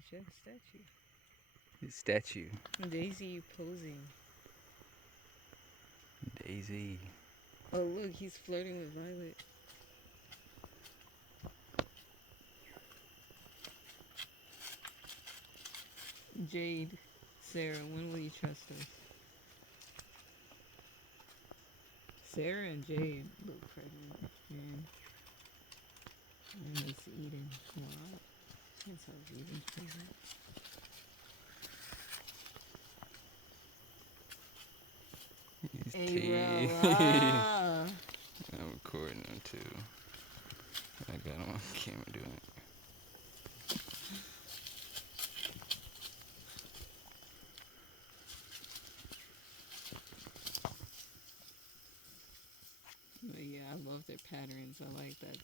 much, yeah, statue. Statue. Daisy posing. Daisy. Oh, look, he's flirting with Violet. Jade. Sarah, when will you trust us? Sarah and Jade look pregnant. And it's Eden. Wow. Can't tell if Eden's pregnant. He's Rella. I'm recording him too. I got him on camera doing it. But yeah, I love their patterns. I like that